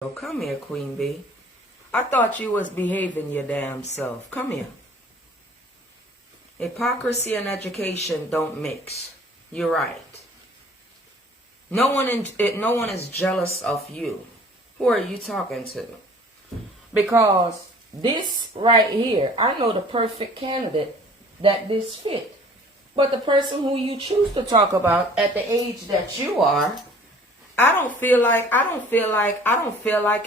Oh, come here, Queen Bee. I thought you was behaving your damn self. Come here. Hypocrisy and education don't mix. You're right. No one is jealous of you. Who are you talking to? Because this right here, I know the perfect candidate that this fit. But the person who you choose to talk about at the age that you are, I don't feel like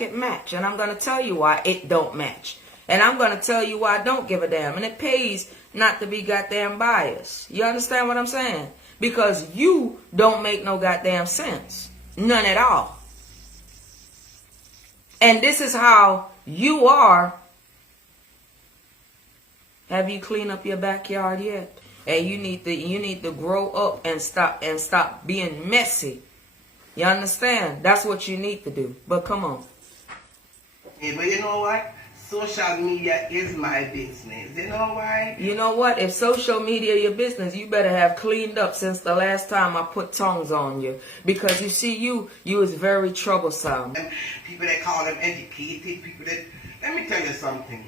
it match. And I'm going to tell you why it don't match. And I'm going to tell you why I don't give a damn. And it pays not to be goddamn biased. You understand what I'm saying? Because you don't make no goddamn sense. None at all. And this is how you are. Have you cleaned up your backyard yet? And you need to grow up and stop being messy. You understand? That's what you need to do. But come on. Yeah, but you know what? Social media is my business. You know why? You know what? If social media your business, you better have cleaned up since the last time I put tongues on you. Because you see, you is very troublesome. People that call them educated, people that... Let me tell you something.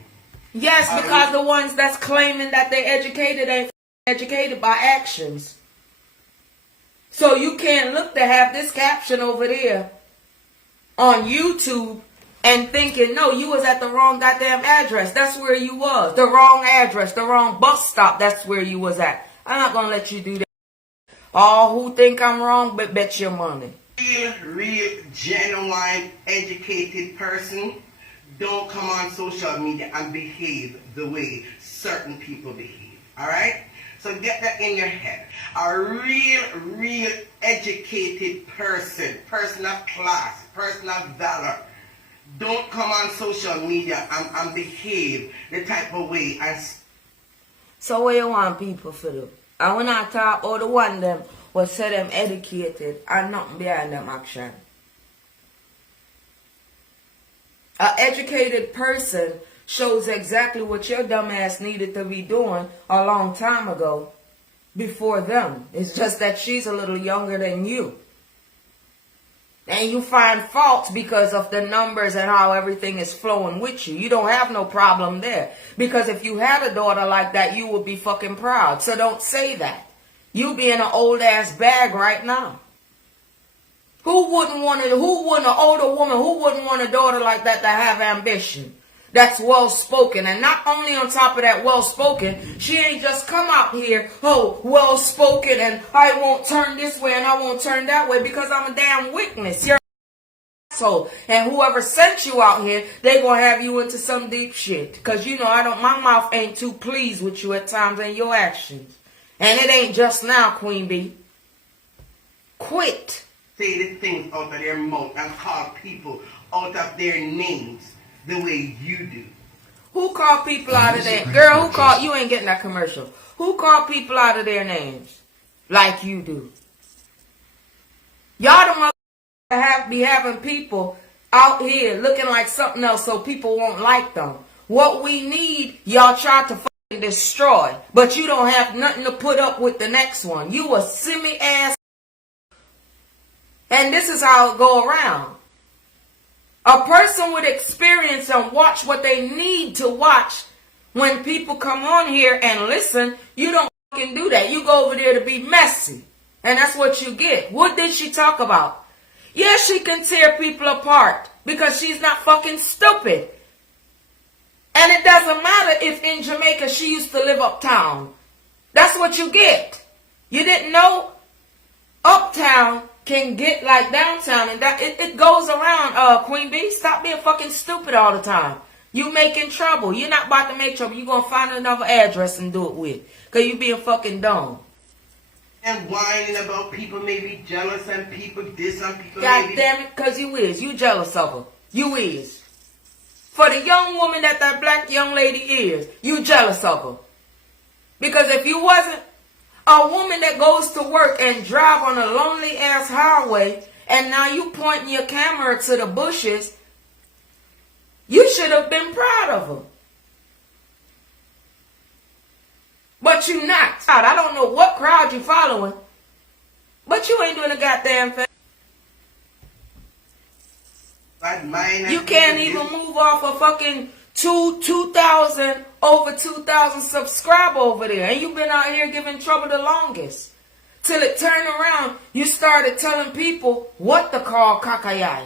Yes, because the ones that's claiming that they're educated ain't educated by actions. So you can't look to have this caption over there on YouTube and thinking, no, you was at the wrong goddamn address. That's where you was. The wrong address, the wrong bus stop, that's where you was at. I'm not going to let you do that. All who think I'm wrong, but bet your money. Real, genuine, educated person don't come on social media and behave the way certain people behave. Alright? So get that in your head. A real educated person of class, person of valor, don't come on social media and behave the type of way. So what you want people to do? And when I talk about the one them will say them educated and nothing behind them action. An educated person shows exactly what your dumb ass needed to be doing a long time ago before them. It's just that she's a little younger than you. And you find faults because of the numbers and how everything is flowing with you. You don't have no problem there. Because if you had a daughter like that, you would be fucking proud. So don't say that. You be in an old ass bag right now. Who wouldn't an older woman, who wouldn't want a daughter like that to have ambition? That's well spoken. And not only on top of that well spoken, she ain't just come out here, oh, well spoken, and I won't turn this way and I won't turn that way because I'm a damn witness. You're an asshole. And whoever sent you out here, they gonna have you into some deep shit. Cause you know my mouth ain't too pleased with you at times and your actions. And it ain't just now, Queen Bee. Quit. Say the things out of their mouth and call people out of their names the way you do. Who called people out of their... Girl, who called... You ain't getting that commercial. Who called people out of their names like you do? Y'all the mother be having people out here looking like something else so people won't like them. What we need, y'all try to fucking destroy. But you don't have nothing to put up with the next one. You a semi-ass... And this is how it go around. A person with experience and watch what they need to watch. When people come on here and listen, you don't fucking do that. You go over there to be messy. And that's what you get. What did she talk about? Yeah, she can tear people apart because she's not fucking stupid. And it doesn't matter if in Jamaica she used to live uptown. That's what you get. You didn't know? Uptown can get like downtown, and that it goes around. Queen Bee, stop being fucking stupid all the time. You making trouble. You're not about to make trouble. You're gonna find another address and do it with, cause you being fucking dumb. And whining about people may be jealous and people this and people. God damn it, cause you is. You jealous of her. You is. For the young woman that black young lady is, you jealous of her. Because if you wasn't, a woman that goes to work and drive on a lonely ass highway and now you pointing your camera to the bushes, you should have been proud of her. But you not. I don't know what crowd you following, but you ain't doing a goddamn thing. Bad mind. You can't even move off a fucking 2,000, over 2,000 subscriber over there. And you've been out here giving trouble the longest. Till it turned around, you started telling people what to call kakayai.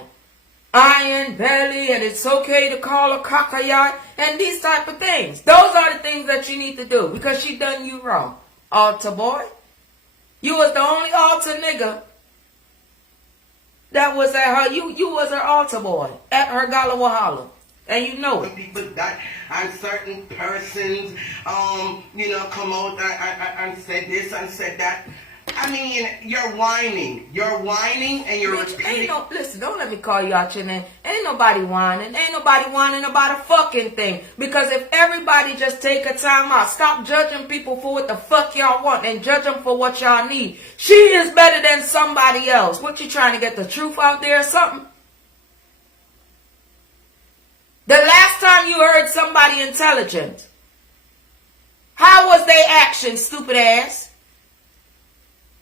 Iron belly, and it's okay to call her kakayai, and these type of things. Those are the things that you need to do, because she done you wrong. Altar boy. You was the only altar nigga that was at her. You was her altar boy at her gala wahala. And you know it. People that and certain persons, come out and said this and said that. I mean, you're whining. You're whining and you're repeating. Listen, don't let me call you out your name. Ain't nobody whining. Ain't nobody whining about a fucking thing. Because if everybody just take a time out, stop judging people for what the fuck y'all want and judge them for what y'all need. She is better than somebody else. What, you trying to get the truth out there or something? The last time you heard somebody intelligent, how was their action, stupid ass?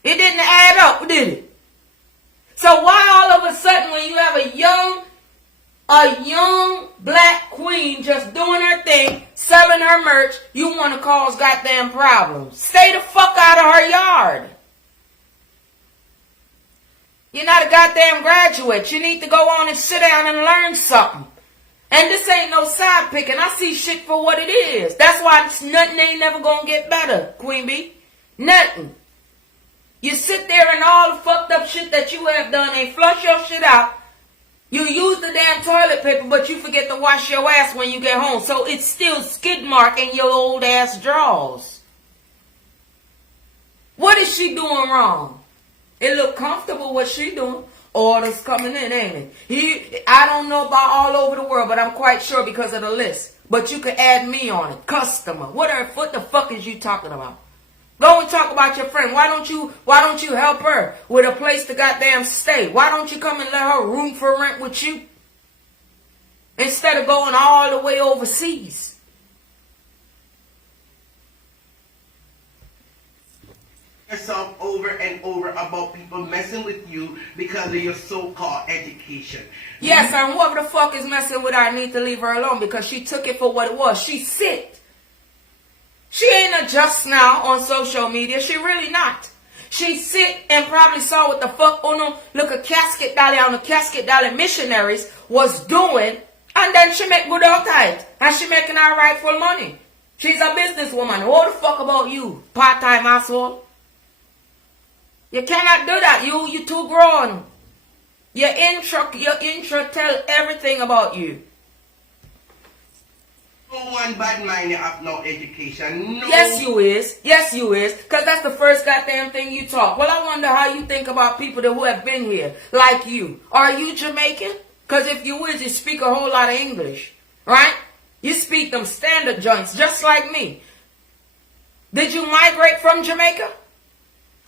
It didn't add up, did it? So why all of a sudden when you have a young black queen just doing her thing, selling her merch, you want to cause goddamn problems? Stay the fuck out of her yard. You're not a goddamn graduate. You need to go on and sit down and learn something. And this ain't no side picking. I see shit for what it is. That's why nothing ain't never gonna get better, Queen Bee. Nothing. You sit there and all the fucked up shit that you have done ain't flush your shit out. You use the damn toilet paper, but you forget to wash your ass when you get home. So it's still skid mark in your old ass drawers. What is she doing wrong? It look comfortable what she doing. Orders coming in, ain't it? I don't know about all over the world, but I'm quite sure because of the list. But you can add me on it. Customer. What the fuck is you talking about? Go and talk about your friend. Why don't you help her with a place to goddamn stay? Why don't you come and let her room for rent with you? Instead of going all the way overseas. Yourself over and over about people messing with you because of your so-called education. Yes, and whoever the fuck is messing with her, I need to leave her alone because she took it for what it was. She's sick. She ain't a just now on social media. She really not. She sit and probably saw what the fuck look a casket dolly on the casket dolly missionaries was doing, and then she make good out of it. And she making her rightful money. She's a businesswoman. What the fuck about you, part-time asshole? You cannot do that. You too grown. Your intro tell everything about you. No one bad mind you have no education. No. Yes, you is. Yes, you is. Because that's the first goddamn thing you talk. Well, I wonder how you think about people who have been here, like you. Are you Jamaican? Because if you is, you speak a whole lot of English. Right? You speak them standard joints, just like me. Did you migrate from Jamaica?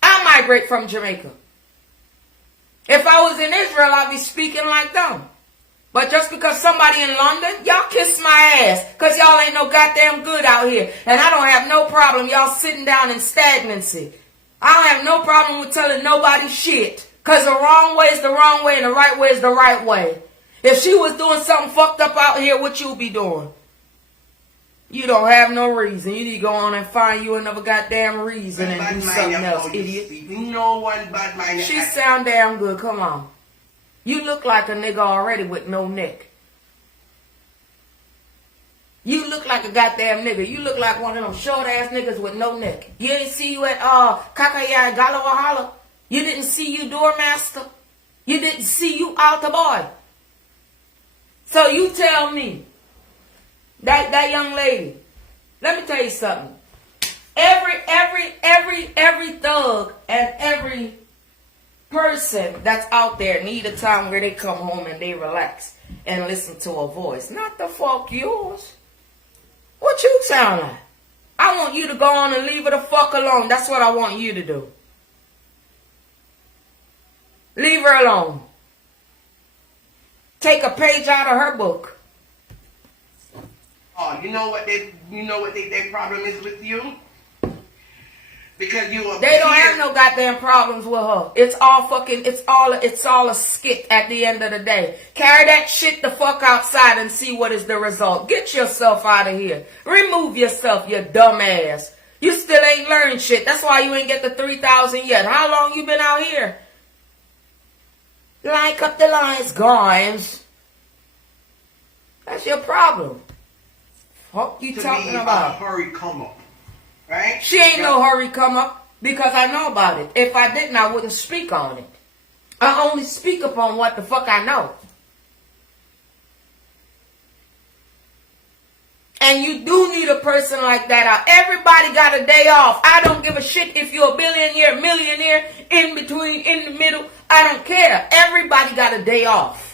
I migrate from Jamaica. If I was in Israel, I'd be speaking like them. But just because somebody in London, y'all kiss my ass. Because y'all ain't no goddamn good out here. And I don't have no problem y'all sitting down in stagnancy. I don't have no problem with telling nobody shit. Because the wrong way is the wrong way and the right way is the right way. If she was doing something fucked up out here, what you be doing? You don't have no reason. You need to go on and find you another goddamn reason and do something else, idiot. No one bad mind. She sound damn good. Come on. You look like a nigga already with no neck. You look like a goddamn nigga. You look like one of them short-ass niggas with no neck. You didn't see you at Kakaya Gala Wahala. You didn't see you Doormaster. You didn't see you Altar Boy. So you tell me, that young lady, let me tell you something. Every thug and every person that's out there need a time where they come home and they relax and listen to a voice. Not the fuck yours. What you sound like? I want you to go on and leave her the fuck alone. That's what I want you to do. Leave her alone. Take a page out of her book. Oh, you know what their problem is with you? Because you are. They don't have no goddamn problems with her. It's all a skit at the end of the day. Carry that shit the fuck outside and see what is the result. Get yourself out of here. Remove yourself, you dumb ass. You still ain't learned shit. That's why you ain't get the 3,000 yet. How long you been out here? Like up the lines, guys. That's your problem. What you talking about? Hurry, come up. Right? She ain't no hurry come up because I know about it. If I didn't, I wouldn't speak on it. I only speak upon what the fuck I know. And you do need a person like that. Everybody got a day off. I don't give a shit if you're a billionaire, millionaire, in between, in the middle. I don't care. Everybody got a day off.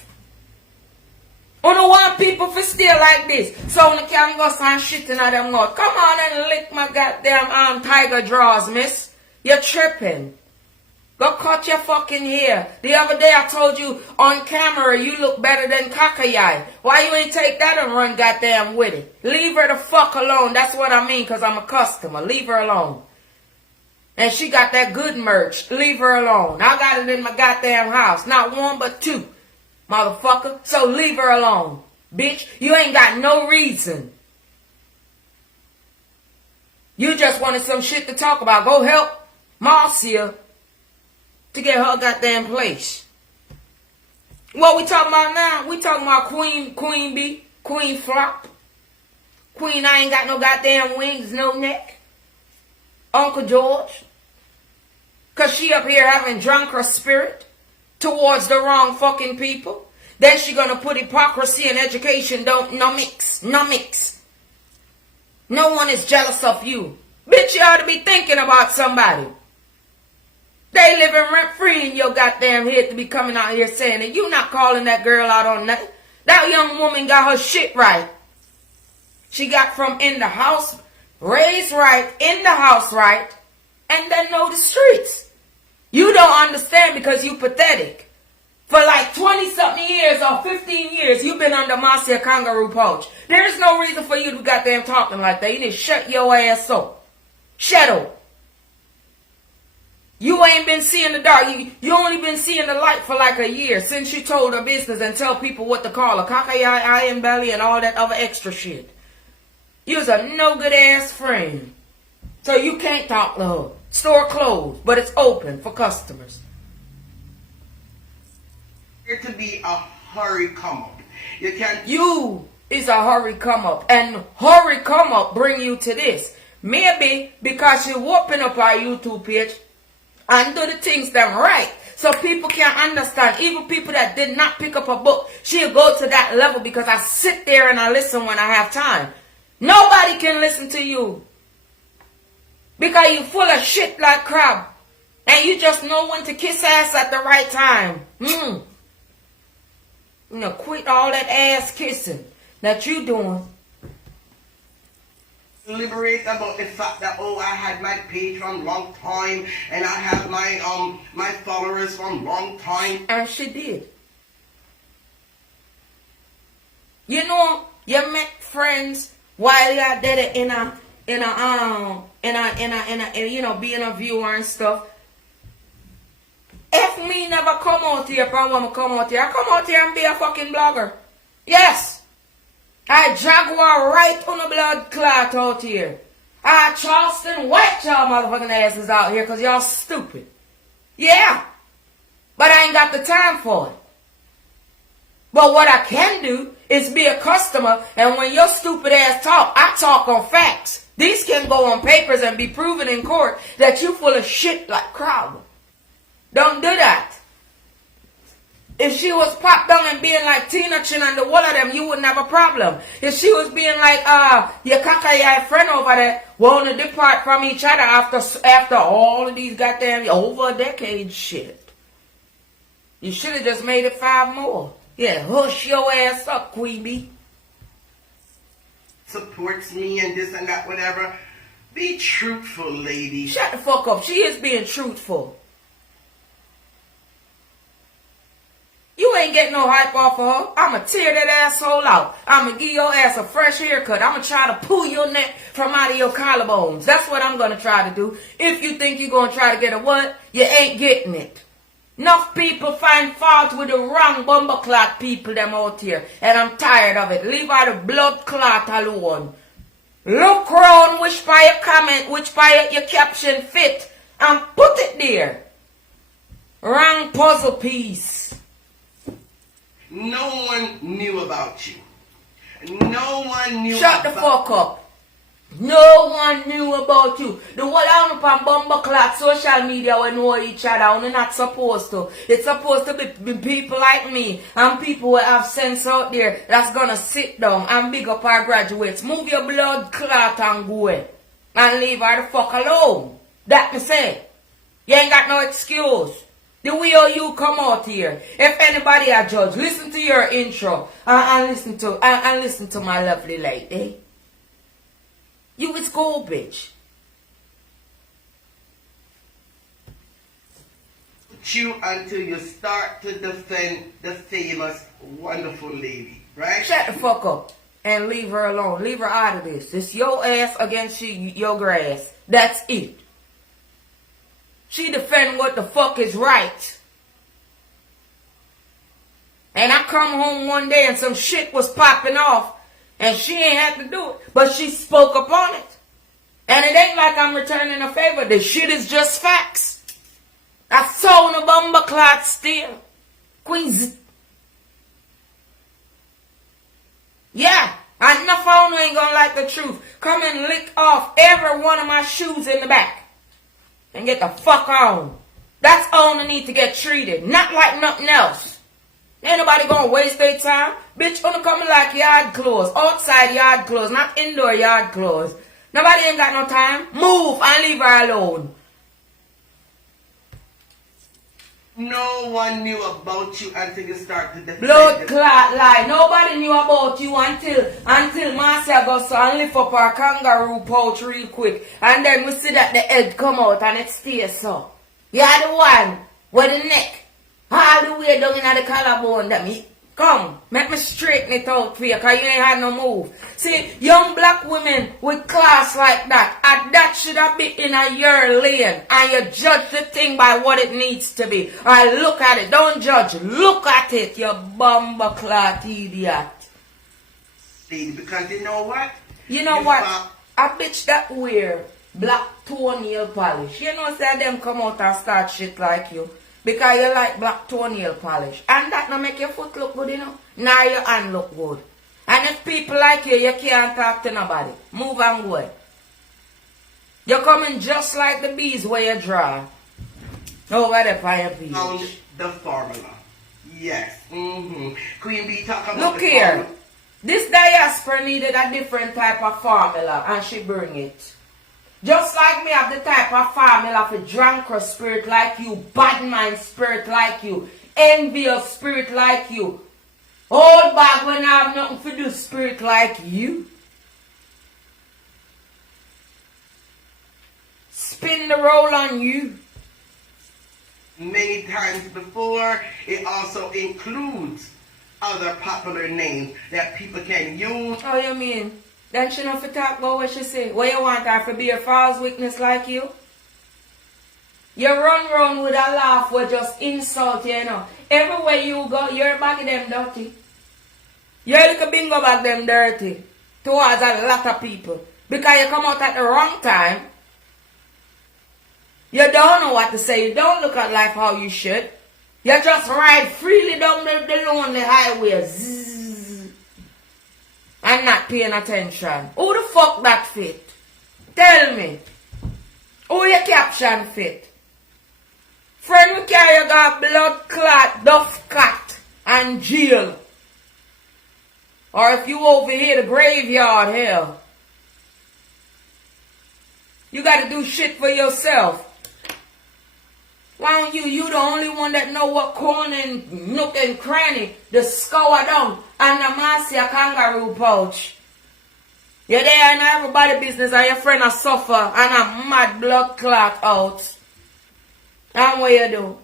I don't want people for still like this. So when the camera goes on shitting at them out. Come on and lick my goddamn tiger draws, miss. You're tripping. Go cut your fucking hair. The other day I told you on camera you look better than Kakayai. Why you ain't take that and run goddamn with it? Leave her the fuck alone. That's what I mean because I'm a customer. Leave her alone. And she got that good merch. Leave her alone. I got it in my goddamn house. Not one but two. Motherfucker. So leave her alone. Bitch, you ain't got no reason. You just wanted some shit to talk about. Go help Marcia to get her goddamn place. What we talking about now? We talking about Queen B, Queen Flop. Queen I ain't got no goddamn wings, no neck. Uncle George. Cause she up here having drunk her spirit towards the wrong fucking people. Then she gonna put hypocrisy and education no mix. No one is jealous of you. Bitch, you ought to be thinking about somebody. They living rent free in your goddamn head to be coming out here saying that you not calling that girl out on nothing. That young woman got her shit right. She got from in the house, raised right, in the house right, and then know the streets. You don't understand because you pathetic. For like 20-something years or 15 years, you've been under Marcia kangaroo pouch. There's no reason for you to be goddamn talking like that. You need to shut your ass up. Shut up. You ain't been seeing the dark. You only been seeing the light for like a year since you told her business and tell people what to call her. Kakayai, iron belly, and all that other extra shit. You was a no good ass friend. So you can't talk to her. Store closed, but it's open for customers. Here to be a hurry come up. You is a hurry come up. And hurry come up bring you to this. Maybe because you open up our YouTube page and do the things them right. So people can understand. Even people that did not pick up a book, she'll go to that level because I sit there and I listen when I have time. Nobody can listen to you. Because you full of shit like crab. And you just know when to kiss ass at the right time. You know, quit all that ass kissing that you doing. Liberate about the fact that I had my page from long time and I have my my followers from long time. And she did. You know, you met friends while you did it in a you know, being a viewer and stuff. If me never come out here, if I want to come out here, I come out here and be a fucking blogger. Yes. I Jaguar right on the blood clot out here. I Charleston white y'all motherfucking asses out here because y'all stupid. Yeah. But I ain't got the time for it. But what I can do is be a customer, and when your stupid ass talk, I talk on facts. These can go on papers and be proven in court that you full of shit like Crowder. Don't do that. If she was popped down and being like Tina Chin and the one of them, you wouldn't have a problem. If she was being like, your Kakayai friend over there, want to depart from each other after all of these goddamn over a decade shit. You should have just made it 5 more. Yeah, hush your ass up, Queeby. Supports me and this and that, whatever. Be truthful, lady. Shut the fuck up. She is being truthful. You ain't getting no hype off of her. I'ma tear that asshole out. I'ma give your ass a fresh haircut. I'ma try to pull your neck from out of your collarbones. That's what I'm gonna try to do. If you think you're gonna try to get a what, you ain't getting it. Enough people find fault with the wrong bumbleclot people them out here. And I'm tired of it. Leave out the blood clot alone. Look around which part your comment, which part your caption fit, and put it there. Wrong puzzle piece. No one knew about you. No one knew Shut about the fuck up. No one knew about you. The whole on up on bumbleclot social media we know each other. We're not supposed to. It's supposed to be people like me and people who have sense out there that's gonna sit down and big up our graduates. Move your blood clot and go away. And leave her the fuck alone. That me say. You ain't got no excuse. The way you come out here. If anybody a judge, listen to your intro and listen to my lovely lady. You is gold, bitch. you until you start to defend the famous, wonderful lady, right? Shut the fuck up and leave her alone. Leave her out of this. It's your ass against your grass. That's it. She defend what the fuck is right. And I come home one day and some shit was popping off and she ain't had to do it. But she spoke upon it. And it ain't like I'm returning a favor. The shit is just facts. I saw the bomber clot still. Queens. Yeah. And the phone ain't gonna like the truth. Come and lick off every one of my shoes in the back. And get the fuck on. That's all I need to get treated. Not like nothing else. Ain't nobody gonna waste their time. Bitch, only coming like yard clothes. Outside yard clothes, not indoor yard clothes. Nobody ain't got no time. Move and leave her alone. No one knew about you until you started the Blood clot lie. Nobody knew about you until Marcia goes and lift up her kangaroo pouch real quick. And then we see that the head come out and it stays so. You're the one with the neck all the way down in the collarbone. That me come, make me straighten it out for you, because you ain't had no move. See, young black women with class like that, and that should have been in a your lane, and you judge the thing by what it needs to be. I look at it, don't judge, look at it, you bumbleclot idiot. See, because you know what? You know what? A bitch that wear black toenail polish, you know, say them come out and start shit like you. Because you like black toenail polish. And that no make your foot look good, you know. Now your hand look good. And if people like you, you can't talk to nobody. Move and go. You're coming just like the bees where you draw. Over there by your bees. Found the formula. Yes. Queen Bee talk about look the here. formula. This diaspora needed a different type of formula. And she bring it. Just like me have the type of formula for drunkard spirit like you, bad mind spirit like you, envious spirit like you, old bag when I have nothing to do spirit like you. Spin the roll on you. Many times before, it also includes other popular names that people can use. Oh, you mean? Then she not for talk about what she say. What you want her to be a false witness like you? You run round with a laugh with just insult, you know. Everywhere you go, your bag them dirty. Your little bingo bag them dirty. Towards a lot of people. Because you come out at the wrong time. You don't know what to say. You don't look at life how you should. You just ride freely down the lonely highway. Zzz. And not paying attention. Who the fuck that fit? Tell me. Who your caption fit? Friend we carry got blood clot, duff cat, and jail. Or if you over here the graveyard hell. You gotta do shit for yourself. Why don't you the only one that know what corner and nook and cranny, the scour down, and the Marcia kangaroo pouch. You're there in everybody business and your friend a suffer and a mad blood clot out. And what you do?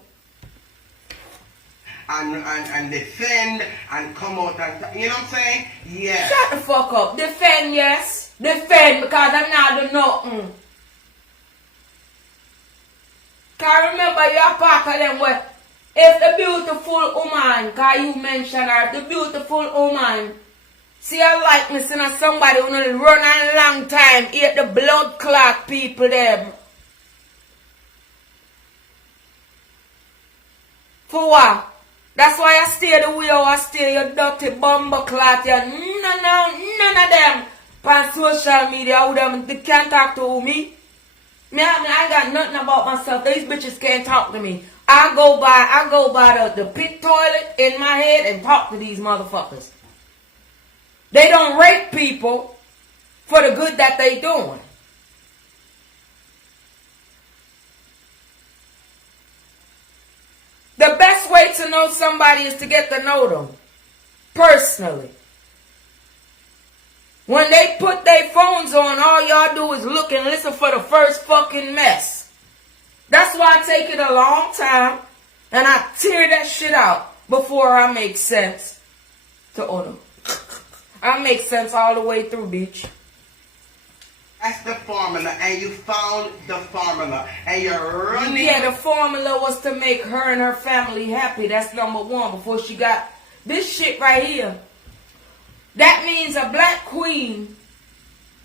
and defend and come out and, you know what I'm saying? Yeah. Shut the fuck up. Defend, yes. Defend because I'm not doing nothing. Cause remember you're part of them where if the beautiful woman, cause you mentioned her, the beautiful woman, see a likeness in somebody who will run a long time, eat the blood clot people them. For what? That's why I stay the way I stay, you dirty bumble clot. None of them on social media, they can't talk to me. I got nothing about myself. These bitches can't talk to me. I go by the pit toilet in my head and talk to these motherfuckers. They don't rape people for the good that they doing. The best way to know somebody is to get to know them personally. When they put their phones on, all y'all do is look and listen for the first fucking mess. That's why I take it a long time and I tear that shit out before I make sense to order. I make sense all the way through, bitch. That's the formula, and you found the formula, and you're running. Yeah, the formula was to make her and her family happy. That's number one before she got this shit right here. That means a black queen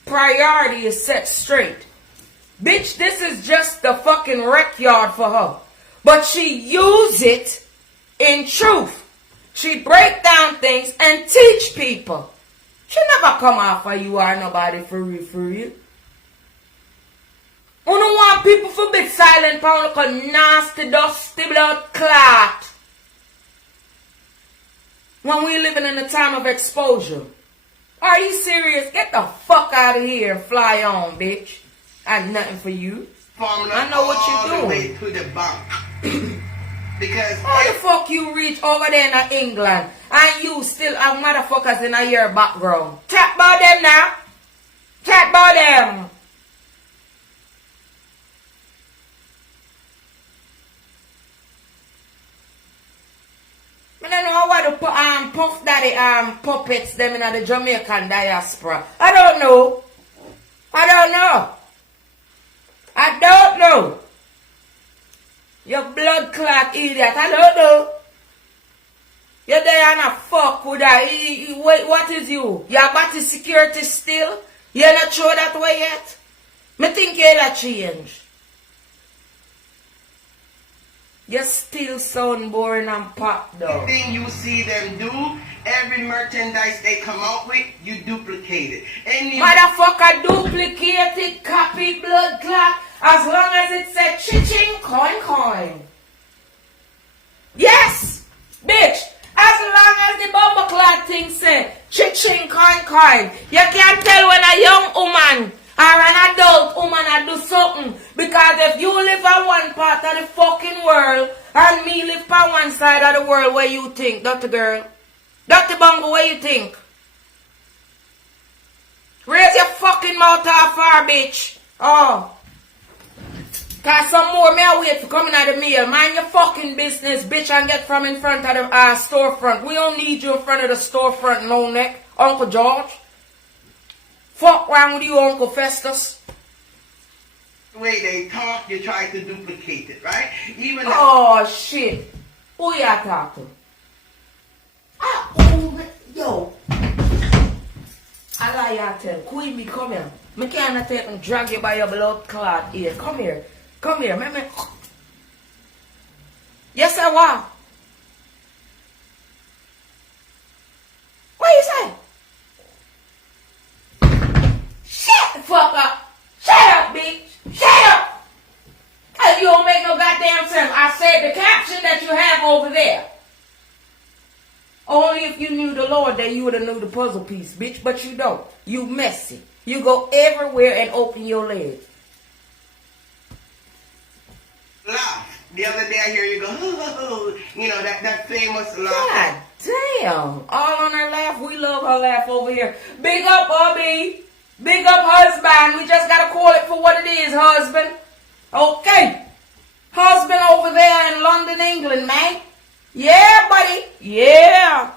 priority is set straight. Bitch, this is just the fucking wreck yard for her. But she use it in truth. She break down things and teach people. She never come out for you or nobody for you. You don't want people to be silent pound like a nasty, dusty blood clot. When we living in a time of exposure. Are you serious? Get the fuck out of here and fly on, bitch. I have nothing for you. I know what you're doing. All the way to the bank. Because how the fuck you reach over there in England and you still have motherfuckers in your background? Chat about them now. Chat about them. I don't know what to Puff Daddy puppets them in the Jamaican diaspora. I don't know. You blood clot idiot. I don't know. You're there and a fuck with that. Wait, what is you? Your body security still? You're not sure that way yet? Me think you're not change. You still sound boring and pop though. Everything you see them do, every merchandise they come out with, you duplicate it. Motherfucker duplicate it, copy blood clot, as long as it said chiching coin. Yes, bitch. As long as the bumper clot thing said chiching coin. You can't tell when a young woman or an adult woman I do something. Because if you live on one part of the fucking world and me live on one side of the world, where you think, Dr. Girl? Dr. Bungle, where you think? Raise your fucking mouth off her, bitch. Oh. Cause some more may I wait for coming out of the mail. Mind your fucking business, bitch, and get from in front of the storefront. We don't need you in front of the storefront, no neck. Uncle George. Fuck wrong with you, Uncle Festus? The way they talk, you try to duplicate it, right? Shit. Who you talking? Yo. I lie you tell. Queen, come here. Me can't take and drag you by your blood clot ear. Come here. Me. Yes, I want. What you say? Shut the fuck up. Shut up, bitch. Shut up. Cause you don't make no goddamn sense. I said the caption that you have over there. Only if you knew the Lord that you would have knew the puzzle piece, bitch. But you don't. You messy. You go everywhere and open your legs. Laugh. The other day I hear you go, you know, that famous laugh. God damn. All on her laugh. We love her laugh over here. Big up, Bobby. Big up, husband. We just got to call it for what it is, husband. Okay. Husband over there in London, England, man. Yeah, buddy. Yeah.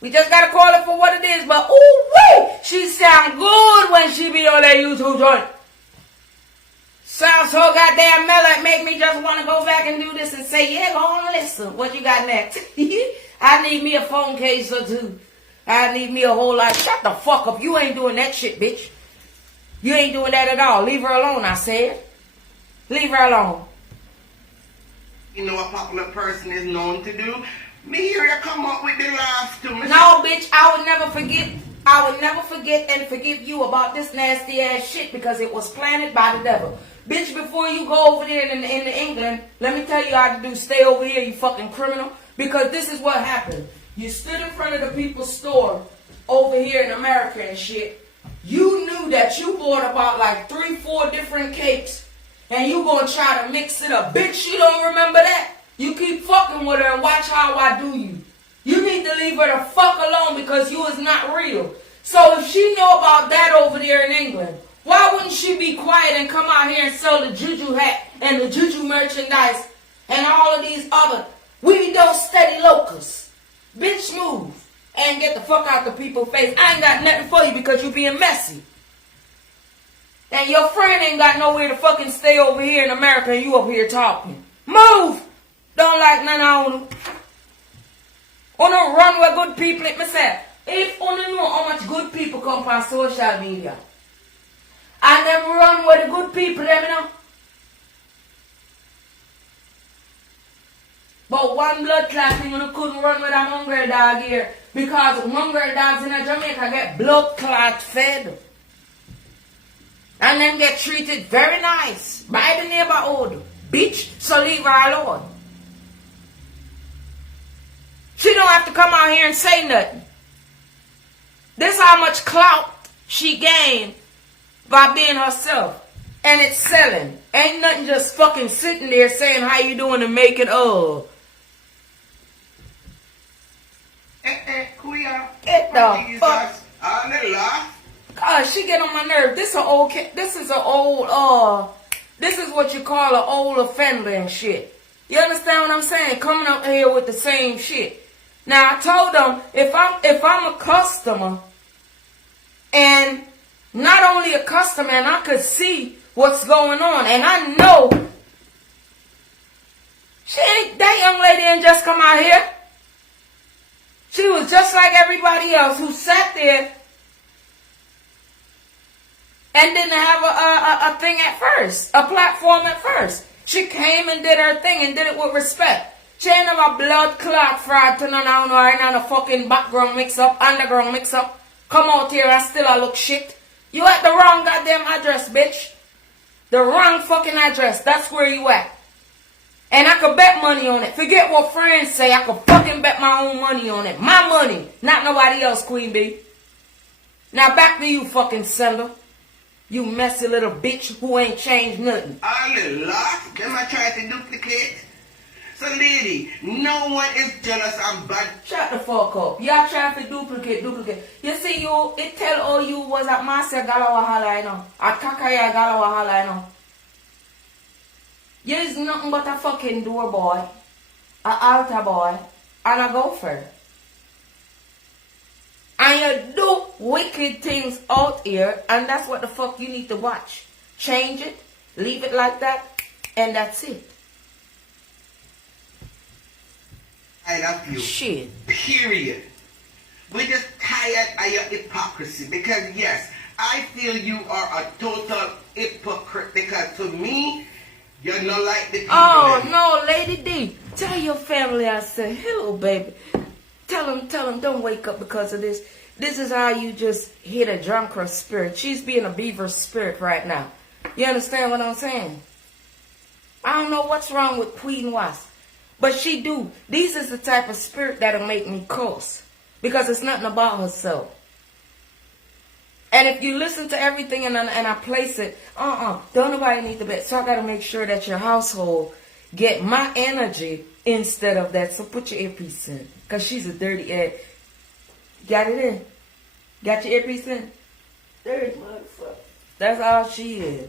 We just gotta call it for what it is. But ooh wee, she sound good when she be on that YouTube joint. Sounds so goddamn mellow. It make me just want to go back and do this and say, yeah, go on and listen. What you got next? I need me a phone case or two. I need me a whole lot. Shut the fuck up. You ain't doing that shit, bitch. You ain't doing that at all. Leave her alone, I said. Leave her alone. You know what a popular person is known to do? Me hear you come up with the last two. No, bitch, I would never forget. I would never forget and forgive you about this nasty ass shit because it was planted by the devil. Bitch, before you go over there in England, let me tell you how to do. Stay over here, you fucking criminal. Because this is what happened. You stood in front of the people's store over here in America and shit. You knew that you bought about like 3-4 different cakes. And you gonna try to mix it up. Bitch, you don't remember that. You keep fucking with her and watch how I do you. You need to leave her the fuck alone because you is not real. So if she know about that over there in England, why wouldn't she be quiet and come out here and sell the juju hat and the juju merchandise and all of these other we don't steady locusts? Bitch, move and get the fuck out the people's face. I ain't got nothing for you because you being messy. And your friend ain't got nowhere to fucking stay over here in America and you up here talking. Move! Don't like none of them. Wanna run with good people like myself. If only know how much good people come on social media. And them run with the good people, them, you know. But one blood clot thing, you couldn't run with a mongrel dog here. Because mongrel dogs in Jamaica get blood clot fed. And then get treated very nice by the neighborhood. Bitch, so leave her alone. She don't have to come out here and say nothing. This how much clout she gained by being herself. And it's selling. Ain't nothing just fucking sitting there saying how you doing and making Get the fuck. God, she get on my nerve. This is what you call an old offender and shit. You understand what I'm saying? Coming up here with the same shit. Now I told them if I'm a customer and not only a customer and I could see what's going on and I know that young lady ain't just come out here. She was just like everybody else who sat there and didn't have a thing at first, a platform at first. She came and did her thing and did it with respect. She ain't never blood clot fraud to none of a fucking background mix up, underground mix up. Come out here and still I look shit. You at the wrong goddamn address, bitch. The wrong fucking address. That's where you at. And I could bet money on it. Forget what friends say. I could fucking bet my own money on it. My money. Not nobody else, Queen Bee. Now back to you, fucking sender. You messy little bitch who ain't changed nothing. All the lost, them I try to duplicate. So lady, no one is jealous and bad. Shut the fuck up. Y'all trying to duplicate. You see it tell all you was at Master Galawahala, you know. At Kakaya Galawahala, you know. You's nothing but a fucking door boy, a altar boy, and a gopher. And you do wicked things out here, and that's what the fuck you need to watch. Change it, leave it like that, and that's it. I love you. Shit. Period. We're just tired of your hypocrisy because yes, I feel you are a total hypocrite because to me, you're not like the people. Oh, no, Lady D. Tell your family I said, hello, baby. Tell them, don't wake up because of this. This is how you just hit a drunker spirit. She's being a beaver spirit right now. You understand what I'm saying? I don't know what's wrong with Queen Wasp. But she do. These is the type of spirit that'll make me curse. Because it's nothing about herself. And if you listen to everything and I place it, don't nobody need to bet. So I got to make sure that your household get my energy instead of that. So put your earpiece in. Because she's a dirty egg. Got it in? Got your earpiece in? Dirty motherfucker. That's all she is.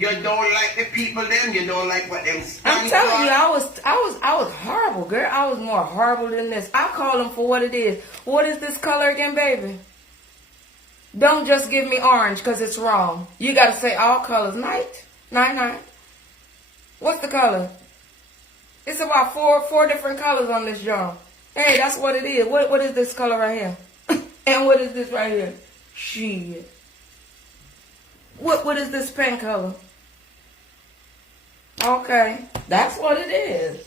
You don't like the people them. You don't like what them I'm stand telling for. you, I was horrible, girl. I was more horrible than this. I call them for what it is. What is this color again, baby? Don't just give me orange because it's wrong. You got to say all colors. Night. What's the color? It's about four different colors on this jar. Hey, that's what it is. What is this color right here? And what is this right here? Shit. What is this pen color? Okay, that's what it is.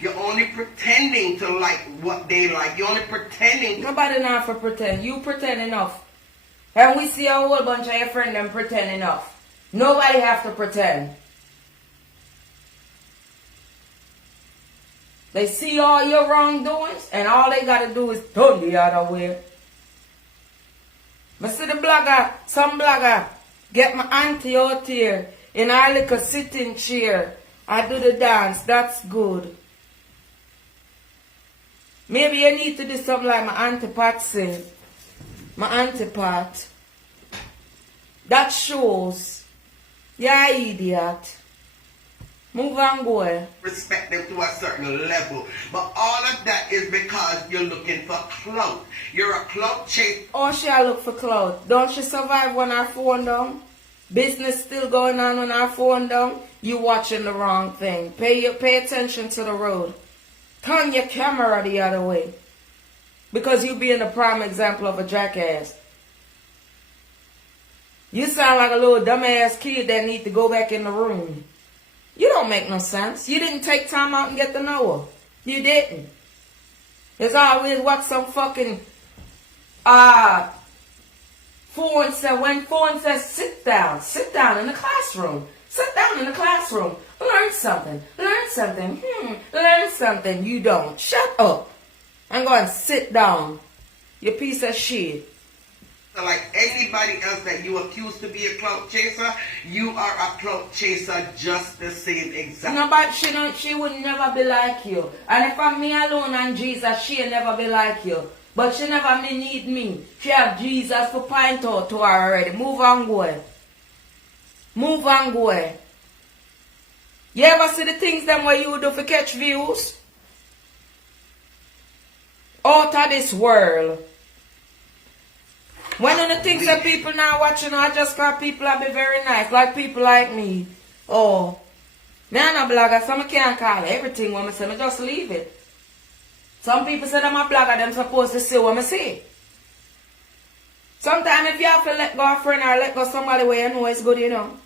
You're only pretending to like what they like. You're only pretending. Nobody not for pretend. You pretend enough. And we see a whole bunch of your friends them pretend enough. Nobody have to pretend. They see all your wrongdoings and all they got to do is turn the other way. But see the blogger, some blogger, get my auntie out here in our little sitting chair. I do the dance. That's good. Maybe you need to do something like my auntie Pat said. My auntie Pat. That shows. Yeah, idiot. Move on, boy. Respect them to a certain level. But all of that is because you're looking for clout. You're a clout chaser. Oh, she I look for clout. Don't she survive when our phone down? Business still going on when our phone down? You watching the wrong thing. Pay attention to the road. Turn your camera the other way. Because you being a prime example of a jackass. You sound like a little dumbass kid that need to go back in the room. You don't make no sense. You didn't take time out and get to know her. You didn't. It's always what some fucking phone said. When phone says sit down in the classroom. Sit down in the classroom. Learn something. Learn something. Learn something. You don't. Shut up. I'm going to sit down. You piece of shit. Like anybody else that you accuse to be a clout chaser, you are a clout chaser just the same exact. No, but she would never be like you. And if I'm me alone and Jesus, she'll never be like you. But she never need me. She have Jesus to point out to her already. Move on, boy. Move on, boy. You ever see the things them where you do for catch views? Out of this world. One of the things that people now watching, I just call people that be very nice, like people like me. Oh, me I'm a blogger, so I can't call everything when I say, I just leave it. Some people say I'm a blogger, them supposed to say what I say. Sometimes if you have to let go a friend or let go somebody where you know it's good, you know.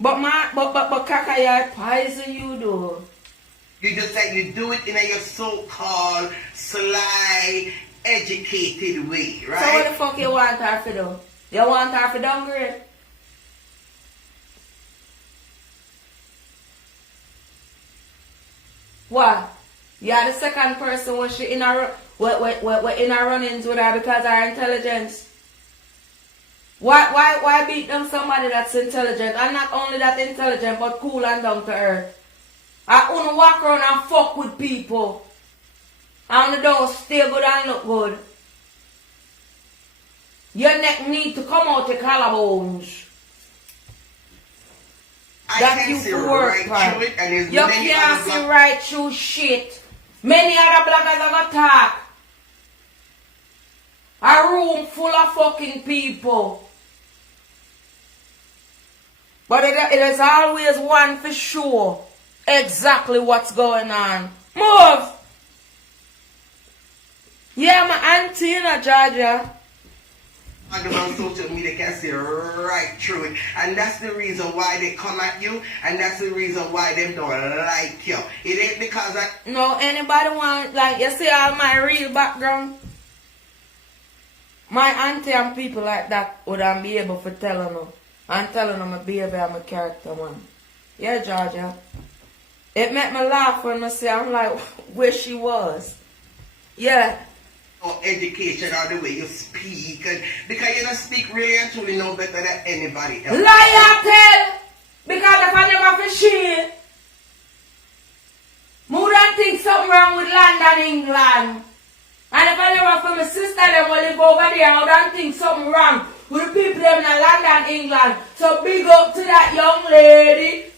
But Kakaya poison you do. You just like you do it in a your so-called sly, educated way, right? So what the fuck you want her to do? You want her to downgrade? What? You are the second person when she in a run-ins with her because of her intelligence. Why beat them somebody that's intelligent? And not only that intelligent, but cool and down to earth. I wanna walk around and fuck with people. And the don't stay good and look good. Your neck need to come out your collarbones. That you for work, right? You can't see right through shit. Many other bloggers are gonna talk. A room full of fucking people. But it is always one for sure. Exactly what's going on. Move! Yeah, my auntie in Georgia. On social media can see right through it. And that's the reason why they come at you. And that's the reason why they don't like you. It ain't because I... No, anybody want, like, you see all my real background? My auntie and people like that wouldn't be able to tell them. I'm telling them a baby I'm a character one. Yeah, Georgia. It made me laugh when I say, I'm like, where she was. Yeah. Or education or the way you speak. And because you don't speak really and truly no better than anybody else. Liar tell! Because if I never for shit. More than think something wrong with London, England. And if I never for my sister, them will live over there, I don't think something wrong with the people them in London, England. So big up to that young lady,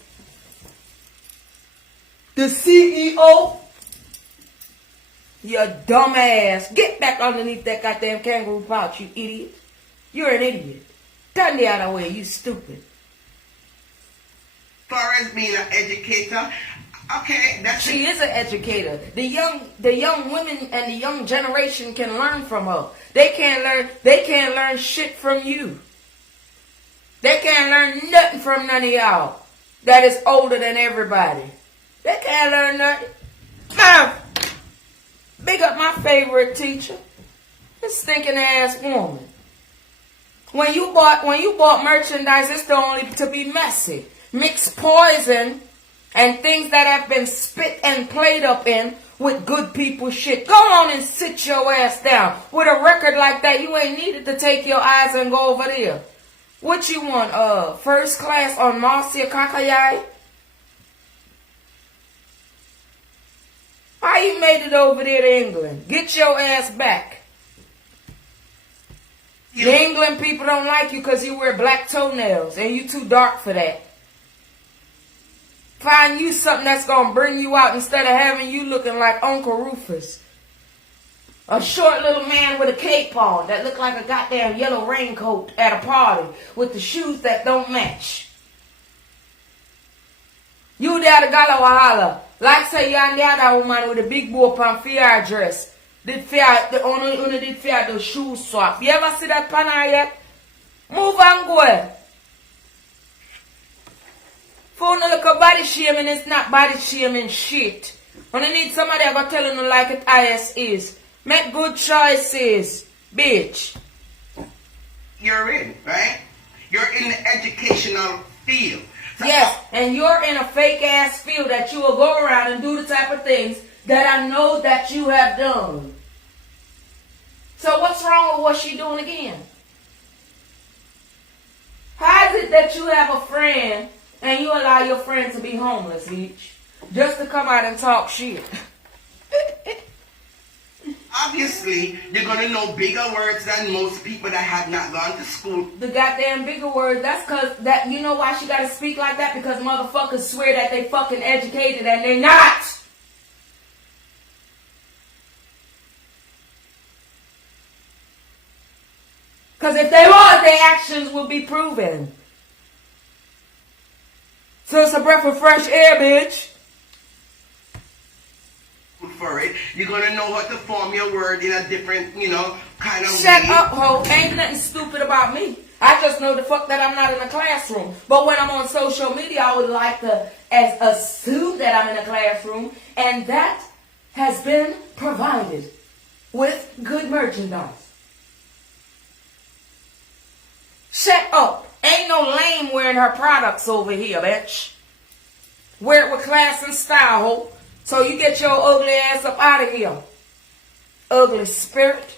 the CEO. You dumbass. Get back underneath that goddamn kangaroo pouch, you idiot. You're an idiot. Turn the other way, you stupid. As far as being an educator, okay, she is an educator. The young women and the young generation can learn from her. They can't learn shit from you. They can't learn nothing from none of y'all that is older than everybody. They can't learn nothing. Mom, big up my favorite teacher. This stinking ass woman. When you bought merchandise, it's only to be messy. Mix poison and things that have been spit and played up in with good people shit. Go on and sit your ass down. With a record like that, you ain't needed to take your eyes and go over there. What you want? First class on JAMAICAN? How you made it over there to England? Get your ass back. The England people don't like you because you wear black toenails and you too dark for that. Find you something that's going to bring you out instead of having you looking like Uncle Rufus. A short little man with a cape on that look like a goddamn yellow raincoat at a party with the shoes that don't match. You there to gala wahala. Like say you and the other woman with a big bow pan fair dress. The owner did fair the shoe swap. You ever see that pan yet? Move and go. For no look a body shaming, it's not body shaming shit. When you need somebody I go tell you like it as is. Make good choices, bitch. You're in, right? You're in the educational field. So yes, and you're in a fake ass field that you will go around and do the type of things that I know that you have done. So what's wrong with what she doing again? How is it that you have a friend and you allow your friend to be homeless, bitch? Just to come out and talk shit. obviously, you're going to know bigger words than most people that have not gone to school. The goddamn bigger words, that's because, that you know why she got to speak like that? Because motherfuckers swear that they fucking educated and they not. Because if they was, their actions will be proven. So it's a breath of fresh air, bitch. For it, you're gonna know how to form your word in a different, kind of Shut way. up, ho. Ain't nothing stupid about me. I just know the fuck that I'm not in a classroom. But when I'm on social media, I would like to assume that I'm in a classroom, and that has been provided with good merchandise. Shut up. Ain't no lame wearing her products over here, bitch. Wear it with class and style, ho. So you get your ugly ass up out of here. Ugly spirit.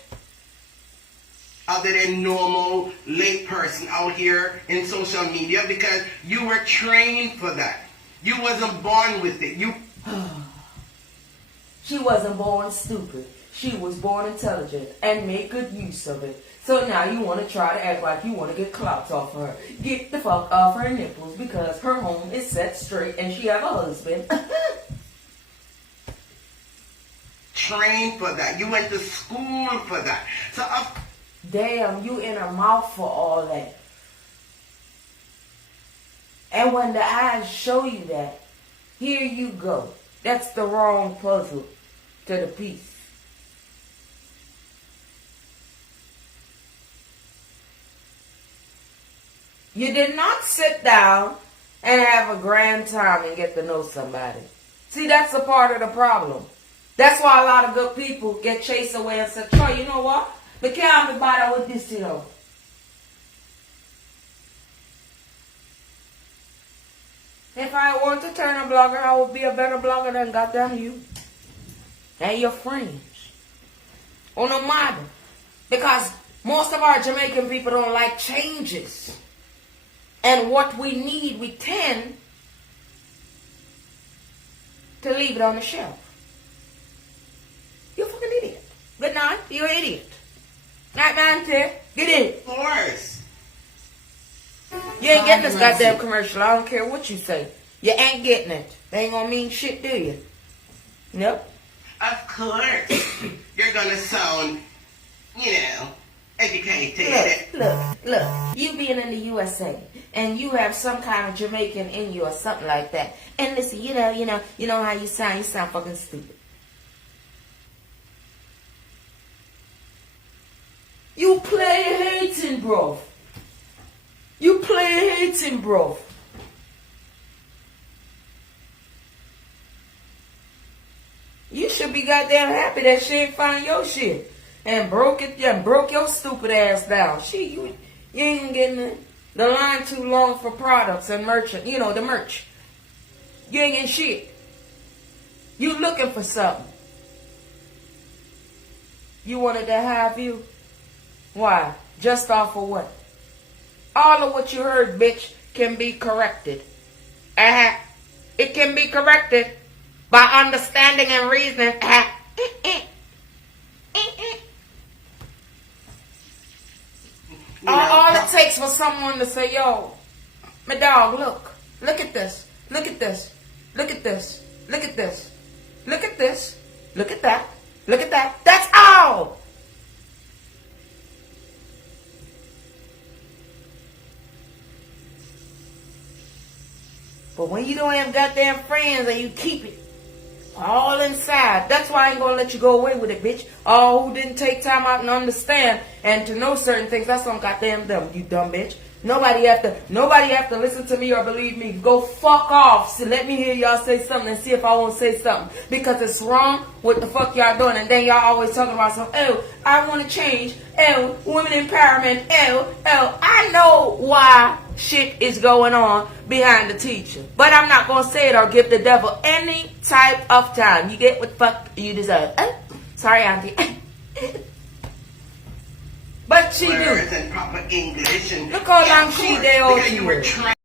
Other than normal lay person out here in social media, because you were trained for that. You wasn't born with it. She wasn't born stupid. She was born intelligent and made good use of it. So now you want to try to act like you want to get clouts off her. Get the fuck off her nipples because her home is set straight and she have a husband. Trained for that. You went to school for that. So damn, you in her mouth for all that. And when the eyes show you that, here you go. That's the wrong puzzle to the piece. You did not sit down and have a grand time and get to know somebody. See, that's a part of the problem. That's why a lot of good people get chased away and say, Troy, you know what? But can't be bothered with this, If I want to turn a blogger, I would be a better blogger than goddamn you. And your friends. Or no matter. Because most of our Jamaican people don't like changes. And what we need, we tend to leave it on the shelf. You're a fucking idiot. Good night. You're an idiot. Night, man, get in. of course. You ain't getting this goddamn commercial. I don't care what you say. You ain't getting it. They ain't gonna mean shit, do you? Nope. Of course. You're gonna sound, educated. Look. You being in the USA and you have some kind of Jamaican in you or something like that. And listen, you know how you sound. You sound fucking stupid. You play hating, bro. You play hating, bro. You should be goddamn happy that she ain't find your shit and broke your stupid ass down. You ain't getting the line too long for products and merchant. The merch. You ain't getting shit. You looking for something. You wanted to have you. Why? Just off of what? All of what you heard, bitch, can be corrected. It can be corrected by understanding and reasoning. All it takes for someone to say, yo, my dog, look at this, look at this, look at this, look at this, look at this, look at that, look at that. That's all. But when you don't have goddamn friends and you keep it all inside, that's why I ain't gonna let you go away with it, bitch. Who didn't take time out and understand and to know certain things, that's on goddamn them, you dumb bitch. Nobody have to listen to me or believe me. Go fuck off. So let me hear y'all say something and see if I won't say something. Because it's wrong what the fuck y'all doing. And then y'all always talking about some, I want to change. Women empowerment. I know why shit is going on behind the teacher. But I'm not going to say it or give the devil any type of time. You get what the fuck you deserve. Sorry, auntie. But she do. Words and proper English. And look how long she there all she was.